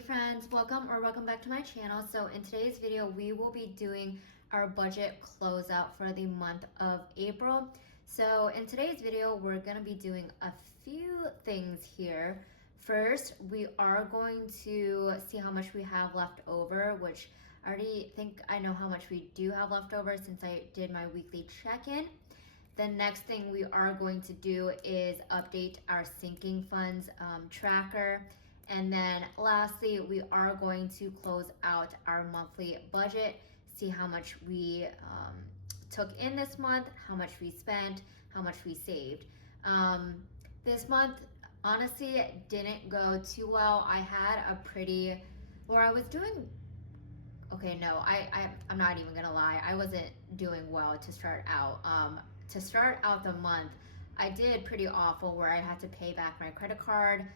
Hey friends, welcome back to my channel. So in today's video, we will be doing our budget closeout for the month of April. So in today's video, we're gonna be doing a few things here. First, we are going to see how much we have left over, which I already think I know how much we do have left over since I did my weekly check-in. The next thing we are going to do is update our sinking funds tracker. And then lastly, we are going to close out our monthly budget, see how much we took in this month, how much we spent, how much we saved. This month, honestly, didn't go too well. I had a pretty, or I was doing, okay, no, I'm not even gonna lie. I wasn't doing well to start out. To start out the month, I did pretty awful where I had to pay back my credit card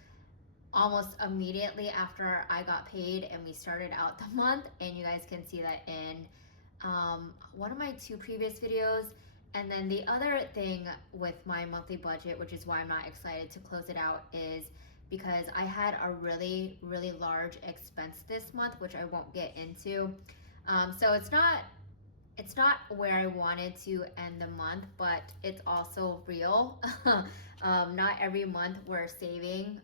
almost immediately after I got paid and we started out the month, and you guys can see that in one of my two previous videos. And then the other thing with my monthly budget, which is why I'm not excited to close it out, is because I had a really large expense this month, which I won't get into. So it's not where I wanted to end the month, but it's also real. Not every month we're saving,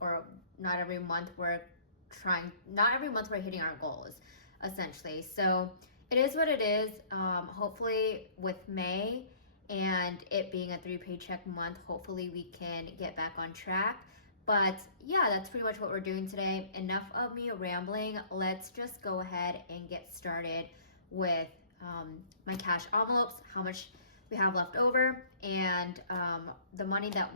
or not every month we're hitting our goals, essentially. So it is what it is. Hopefully with May and it being a 3 paycheck month, hopefully we can get back on track. But yeah, that's pretty much what we're doing today. Enough of me rambling. Let's just go ahead and get started with my cash envelopes, how much we have left over, and the money that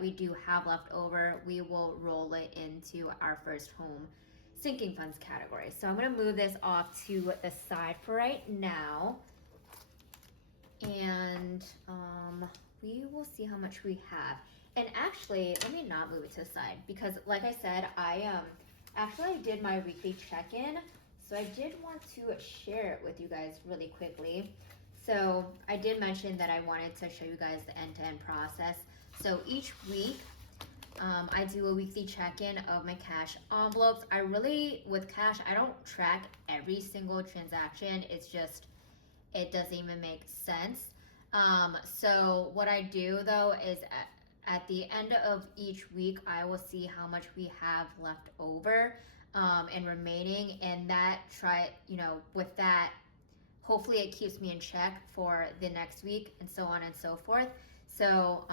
we do have left over, we will roll it into our first home sinking funds category. So I'm going to move this off to the side for right now, and we will see how much we have. And actually, let me not move it to the side, because like I said, I did my weekly check-in, so I did want to share it with you guys really quickly. So I did mention that I wanted to show you guys the end-to-end process. So each week, I do a weekly check-in of my cash envelopes. With cash, I don't track every single transaction. It's just, it doesn't even make sense. So what I do though is at the end of each week, I will see how much we have left over and remaining, and with that, hopefully it keeps me in check for the next week and so on and so forth. So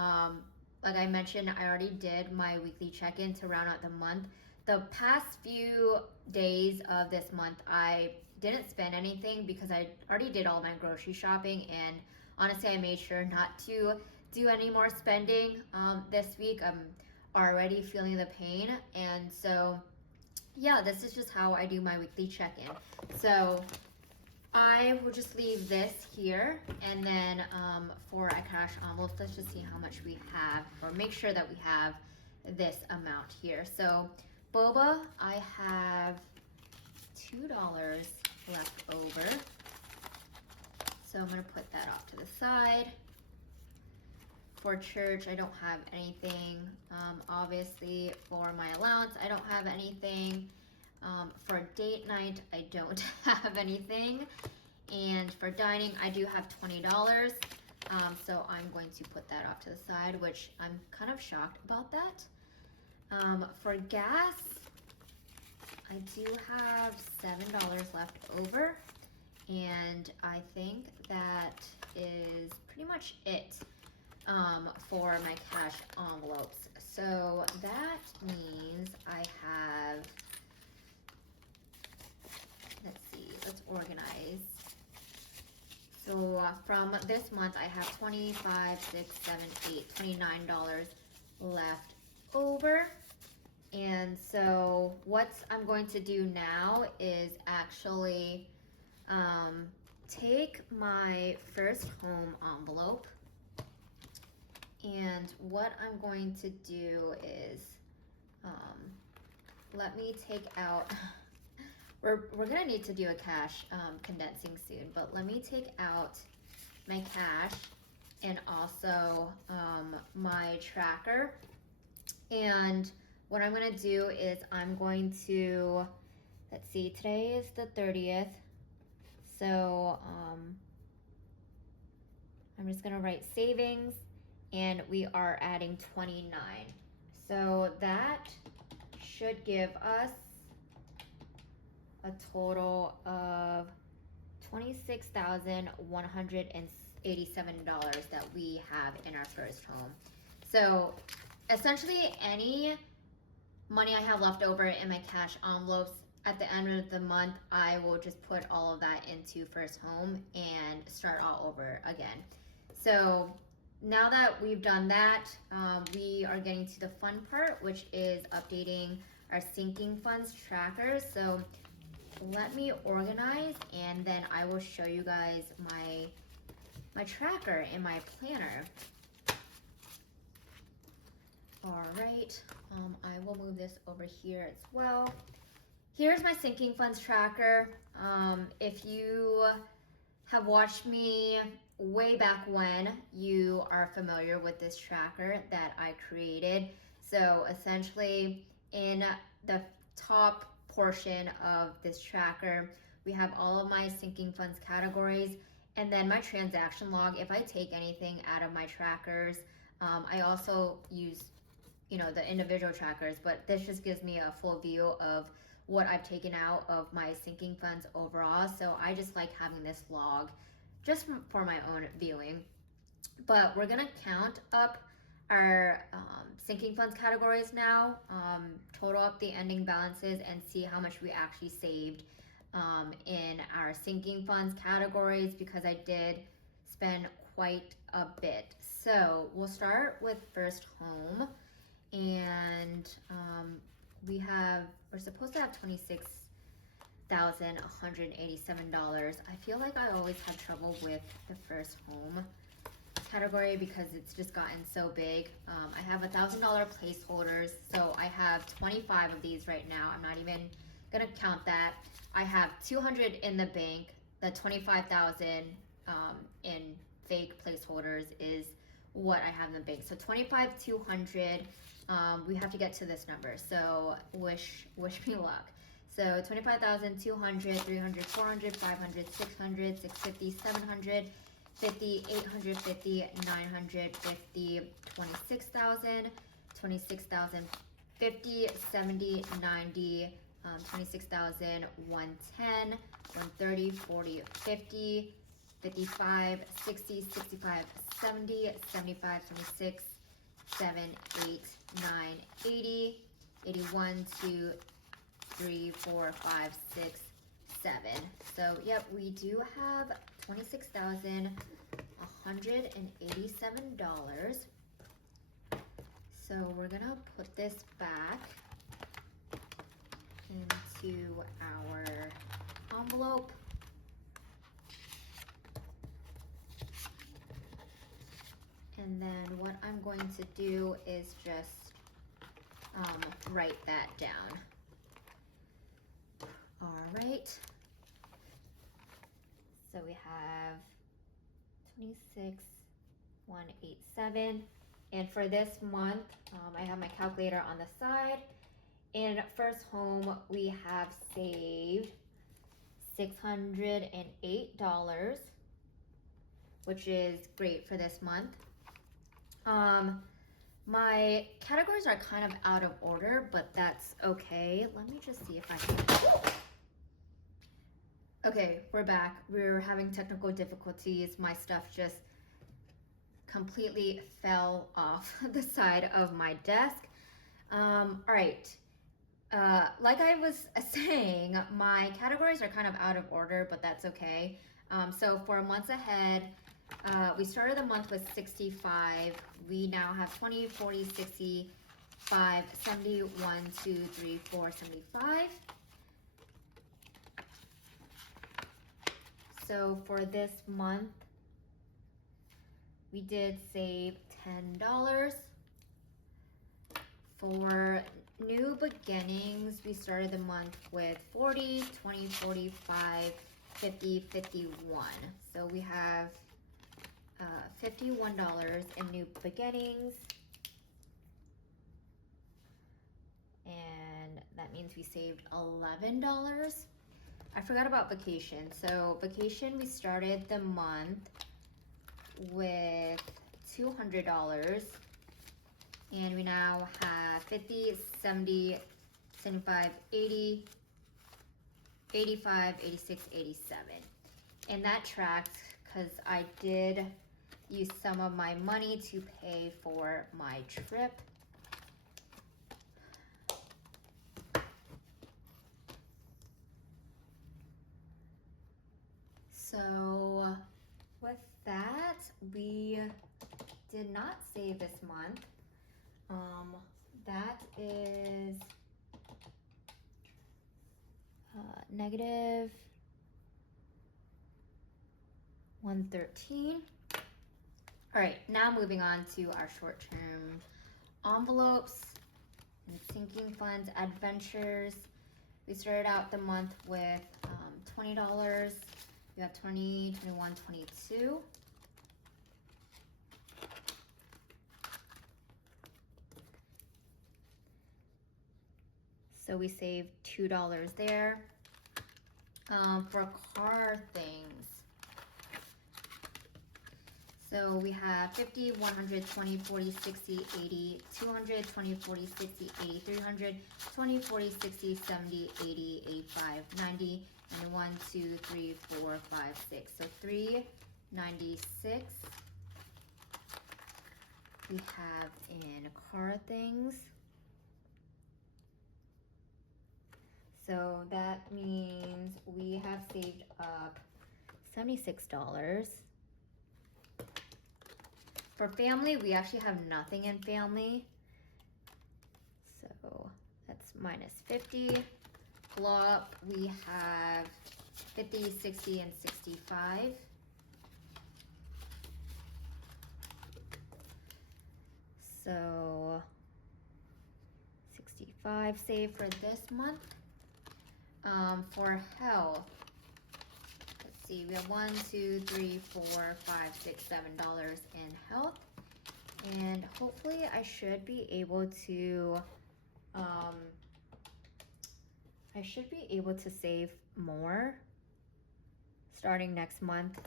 like I mentioned, I already did my weekly check-in to round out the month. The past few days of this month, I didn't spend anything because I already did all my grocery shopping, and honestly, I made sure not to do any more spending this week. I'm already feeling the pain, and so yeah, this is just how I do my weekly check-in. So I will just leave this here, and then for a cash envelope, let's just see how much we have, or make sure that we have this amount here. So boba, I have $2 left over, so I'm gonna put that off to the side. For church, I don't have anything. Obviously, for my allowance, I don't have anything. For date night, I don't have anything. And for dining, I do have $20. So I'm going to put that off to the side, which I'm kind of shocked about that. For gas, I do have $7 left over. And I think that is pretty much it for my cash envelopes. So that means I have, let's organize. So from this month, I have $25, $6, $7, $8, $29 left over. And so what I'm going to do now is actually take my first home envelope, and what I'm going to do is let me take out, we're gonna need to do a cash condensing soon, but let me take out my cash and also my tracker. And what I'm gonna do is I'm going to, let's see, today is the 30th. So I'm just gonna write savings, and we are adding 29. So that should give us a total of $26,187 that we have in our first home. So essentially any money I have left over in my cash envelopes at the end of the month, I will just put all of that into first home and start all over again. So now that we've done that, we are getting to the fun part, which is updating our sinking funds tracker. So let me organize, and then I will show you guys my tracker and my planner. All right, I will move this over here as well. Here's my sinking funds tracker. If you have watched me way back when, you are familiar with this tracker that I created. So essentially in the top portion of this tracker, we have all of my sinking funds categories, and then my transaction log. If I take anything out of my trackers, I also use, the individual trackers, but this just gives me a full view of what I've taken out of my sinking funds overall. So I just like having this log just for my own viewing. But we're gonna count up our sinking funds categories now, total up the ending balances, and see how much we actually saved in our sinking funds categories, because I did spend quite a bit. So we'll start with first home, and we're supposed to have $26,187. I feel like I always have trouble with the first home category because it's just gotten so big. I have $1,000 placeholders, so I have 25 of these right now. I'm not even gonna count that. I have 200 in the bank. The 25,000 in fake placeholders is what I have in the bank. So 25,200. We have to get to this number, so wish me luck. So 25,200, 300, 400, 500, 600, 650, 700, 50, 850, 950, 26,000, 26,050, 70, 90, 26,000, 110, 130, 40, 50, 55, 60, 65, 70, 75, 76, 7, 8, 9, 80, 81, 2, 3, 4, 5, 6, 7. So yep, we do have $26,187. So we're gonna put this back into our envelope. And then what I'm going to do is just write that down. All right. So we have 26,187. And for this month, I have my calculator on the side. In first home, we have saved $608, which is great for this month. My categories are kind of out of order, but that's okay. Let me just see if I can. Okay, we're back. We're having technical difficulties. My stuff just completely fell off the side of my desk. All right. Like I was saying, my categories are kind of out of order, but that's okay. So for months ahead, we started the month with 65. We now have 20, 40, 65, 70, 1, 2, 3, 4, 75. So for this month, we did save $10. For new beginnings, we started the month with 40, 20, 45, 50, 51. So we have $51 in new beginnings. that means we saved $11. I forgot about vacation. So vacation, we started the month with $200, and we now have 50, 70, 75, 80, 85, 86, 87. And that tracked because I did use some of my money to pay for my trip. So with that, we did not save this month. That is negative 113. All right, now moving on to our short-term envelopes and sinking funds, adventures. We started out the month with $20. We have 20, 21, 22. So we saved $2 there. For car things, so we have 50, 100, 20, 40, 60, 80, 200, 20, 40, 60, 80, 300, 20, 40, 60, 70, 80, 85, 90, and 1, 2, 3, 4, 5, 6. So 396 we have in car things. So that means we have saved up $76. For family, we actually have nothing in family. So that's minus 50. GLOSOUT, we have 50, 60, and 65. So 65 saved for this month. For health, let's see, we have 1, 2, 3, 4, 5, 6, $7 in health, and hopefully I should be able to save more starting next month,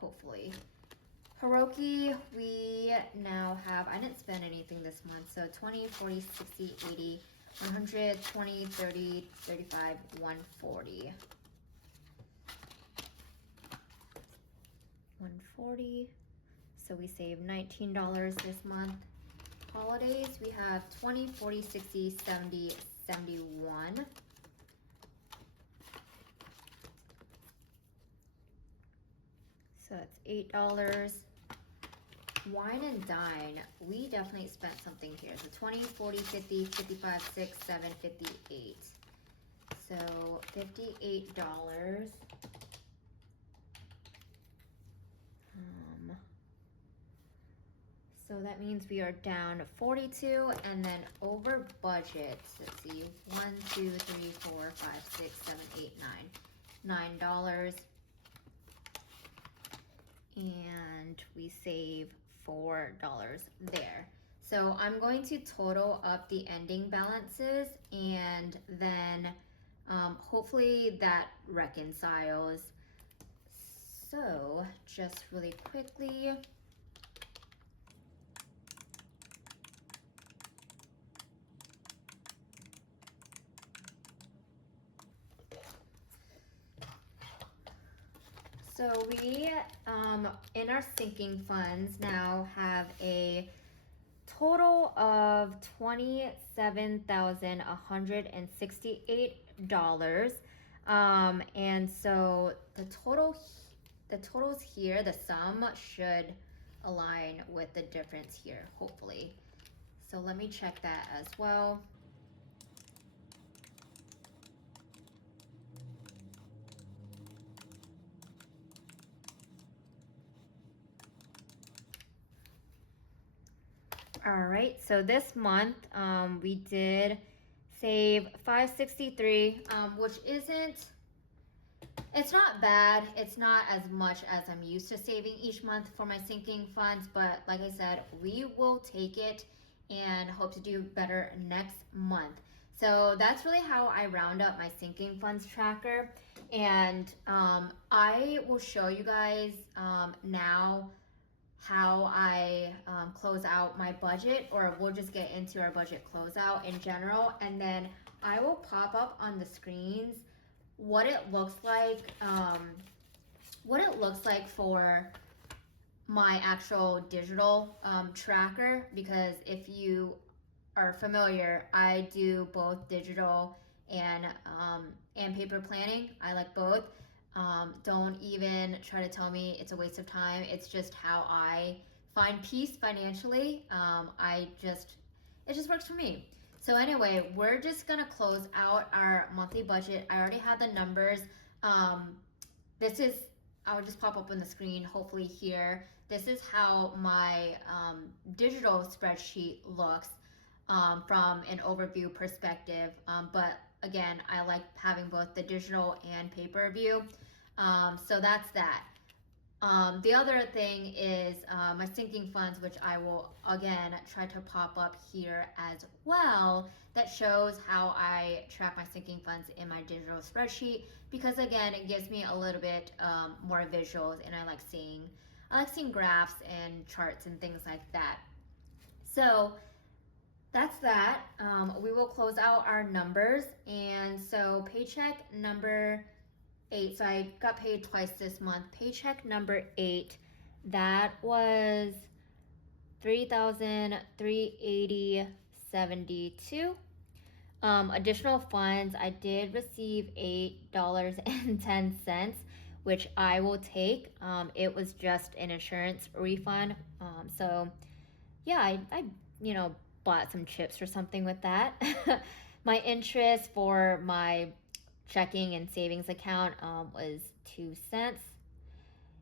hopefully. Hiroki, we now have, I didn't spend anything this month, so 20, 40, 60, 80, 100, 20, 30, 35, 140. 140. So we saved $19 this month. Holidays, we have 20, 40, 60, 70, 71. So that's $8. Wine and dine, we definitely spent something here. So 20, 40, 50, 55, 6, 7, 58. So $58. So that means we are down 42 and then over budget. Let's see, 1, 2, 3, 4, 5, 6, 7, 8, 9. $9. And we save $4 there. So I'm going to total up the ending balances, and then hopefully that reconciles. So just really quickly, so we, in our sinking funds now have a total of $27,168. And so the totals here, the sum should align with the difference here, hopefully. So let me check that as well. All right, so this month we did save $563, which it's not bad. It's not as much as I'm used to saving each month for my sinking funds, but like I said, we will take it and hope to do better next month. So that's really how I round up my sinking funds tracker. And I will show you guys now how I close out my budget, or we'll just get into our budget closeout in general. And then I will pop up on the screens what it looks like for my actual digital tracker, because if you are familiar, I do both digital and paper planning. I like both. Don't even try to tell me it's a waste of time. It's just how I find peace financially. It just works for me. So anyway, we're just gonna close out our monthly budget. I already have the numbers. This is, I will just pop up on the screen, hopefully here. This is how my digital spreadsheet looks from an overview perspective. But again, I like having both the digital and paper view. So that's that. The other thing is my sinking funds, which I will again try to pop up here as well, that shows how I track my sinking funds in my digital spreadsheet, because again, it gives me a little bit more visuals, and I like seeing graphs and charts and things like that. So that's that. We will close out our numbers. And so paycheck number 8, so I got paid twice this month. Paycheck number 8, that was $3,380.72. Additional funds, I did receive $8.10, which I will take. It was just an insurance refund. So yeah, I bought some chips or something with that. My interest for my checking and savings account was 2 cents.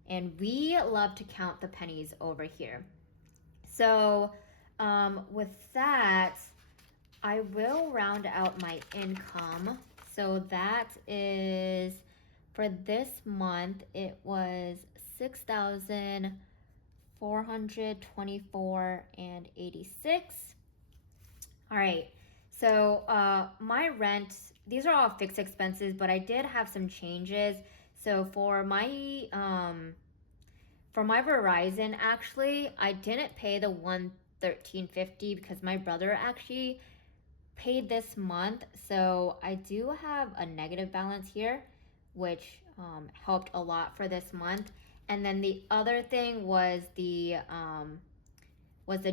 And we love to count the pennies over here. So with that, I will round out my income. So that is, for this month, it was $6,424.86. All right. So my rent, these are all fixed expenses, but I did have some changes. So for my Verizon, actually, I didn't pay the $113.50 because my brother actually paid this month. So I do have a negative balance here, which helped a lot for this month. And then the other thing was the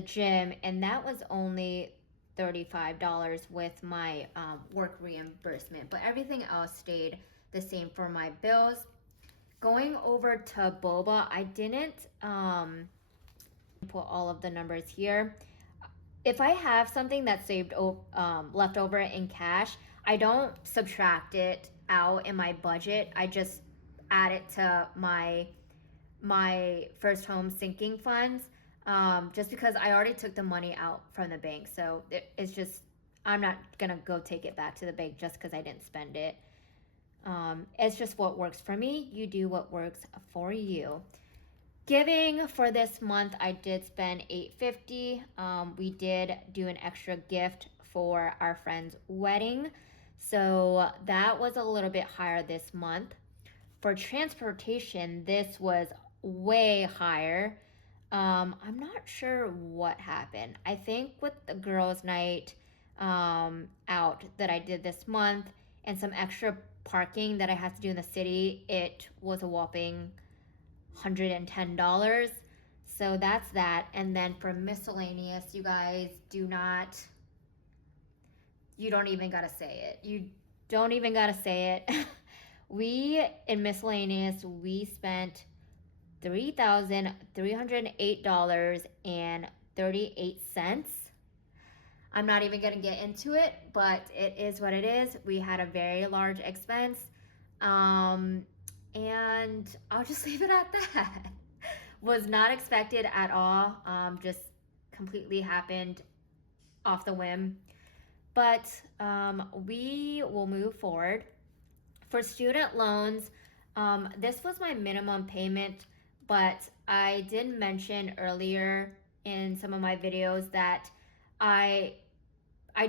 gym, and that was only $35 with my work reimbursement, but everything else stayed the same for my bills. Going over to boba, I didn't put all of the numbers here. If I have something that's saved left over in cash, I don't subtract it out in my budget. I just add it to my first home sinking funds, just because I already took the money out from the bank. So it's just, I'm not gonna go take it back to the bank just because I didn't spend it. It's just what works for me. You do what works for you. Giving for this month, I did spend $8.50. We did do an extra gift for our friend's wedding, so that was a little bit higher this month. For transportation, this was way higher. I'm not sure what happened. I think with the girls' night out that I did this month and some extra parking that I had to do in the city, it was a whopping $110. So that's that. And then for miscellaneous, you guys you don't even gotta say it. You don't even gotta say it. In miscellaneous, we spent $3,308.38. I'm not even gonna get into it, but it is what it is. We had a very large expense. And I'll just leave it at that. Was not expected at all. Just completely happened off the whim. But we will move forward. For student loans, this was my minimum payment, but I did mention earlier in some of my videos that I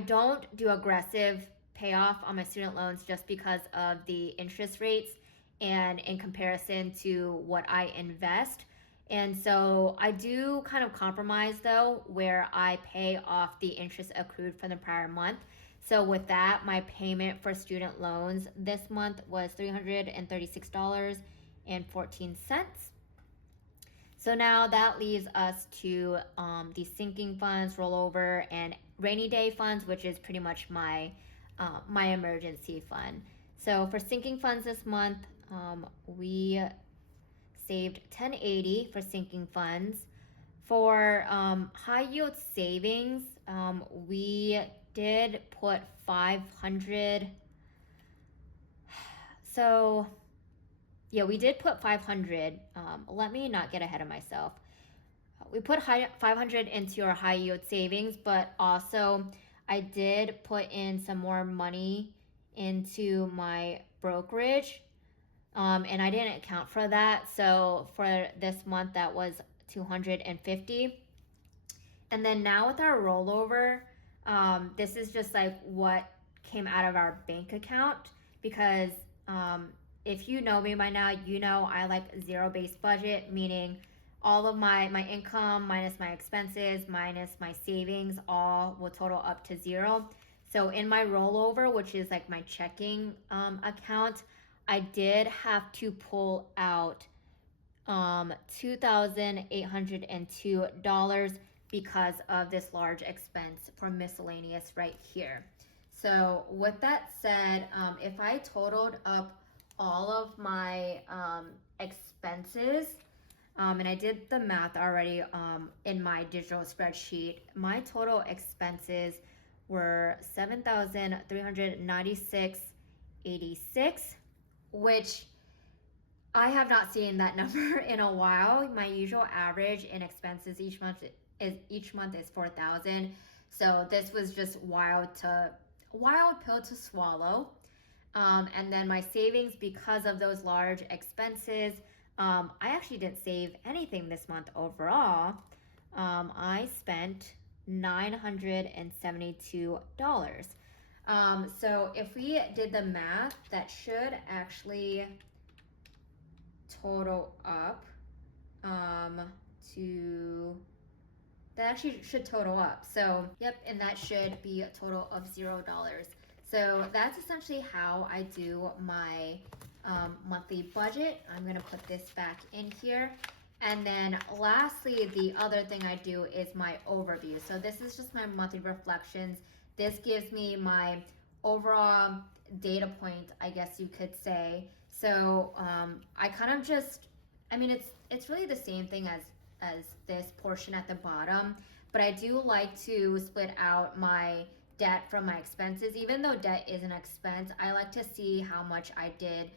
don't do aggressive payoff on my student loans just because of the interest rates and in comparison to what I invest. And so I do kind of compromise though, where I pay off the interest accrued from the prior month. So with that, my payment for student loans this month was $336.14. So now that leaves us to the sinking funds, rollover, and rainy day funds, which is pretty much my emergency fund. So for sinking funds this month, we saved $10.80 for sinking funds. For high yield savings, we did put 500. So yeah, we did put 500. Let me not get ahead of myself. We put 500 into our high yield savings, but also I did put in some more money into my brokerage, and I didn't account for that. So for this month, that was 250. And then now with our rollover, this is just like what came out of our bank account because if you know me by now, you know I like zero-based budget, meaning all of my income minus my expenses minus my savings all will total up to zero. So in my rollover, which is like my checking account, I did have to pull out $2,802 because of this large expense for miscellaneous right here. So with that said, if I totaled up all of my expenses, and I did the math already in my digital spreadsheet, my total expenses were $7,396.86, which I have not seen that number in a while. My usual average in expenses each month is 4,000. So this was just wild pill to swallow. And then my savings, because of those large expenses, I actually didn't save anything this month overall. I spent $972. So if we did the math, that should actually total up should total up. So yep, and that should be a total of $0. So that's essentially how I do my monthly budget. I'm gonna put this back in here. And then lastly, the other thing I do is my overview. So this is just my monthly reflections. This gives me my overall data point, I guess you could say. So I kind of just, I mean, it's really the same thing as this portion at the bottom, but I do like to split out my debt from my expenses. Even though debt is an expense, I like to see how much I did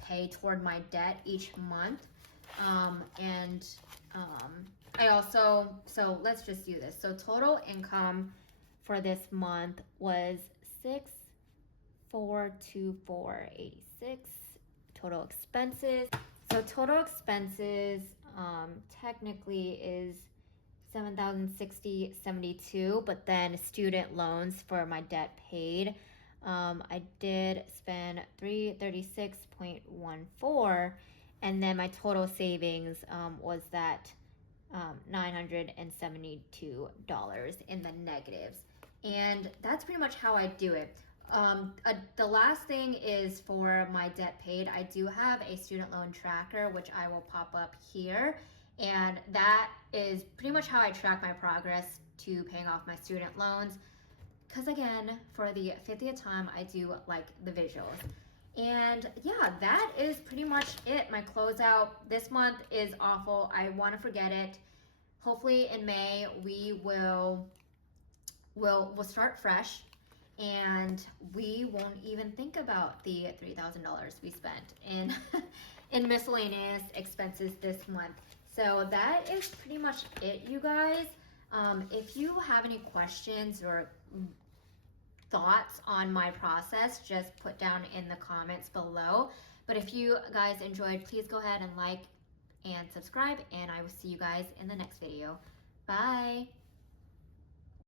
pay toward my debt each month. I also, so let's just do this. So total income for this month was $6,424.86. Total expenses. So total expenses technically is $7,060.72, but then student loans for my debt paid. I did spend $336.14, and then my total savings was that $972 in the negatives. And that's pretty much how I do it. The last thing is for my debt paid. I do have a student loan tracker, which I will pop up here. And that is pretty much how I track my progress to paying off my student loans. Because again, for the 50th time, I do like the visuals. And yeah, that is pretty much it. My closeout this month is awful. I want to forget it. Hopefully in May we will start fresh, and we won't even think about the $3,000 we spent in in miscellaneous expenses this month. So that is pretty much it, you guys. If you have any questions or thoughts on my process, just put down in the comments below. But if you guys enjoyed, please go ahead and like and subscribe, and I will see you guys in the next video. Bye.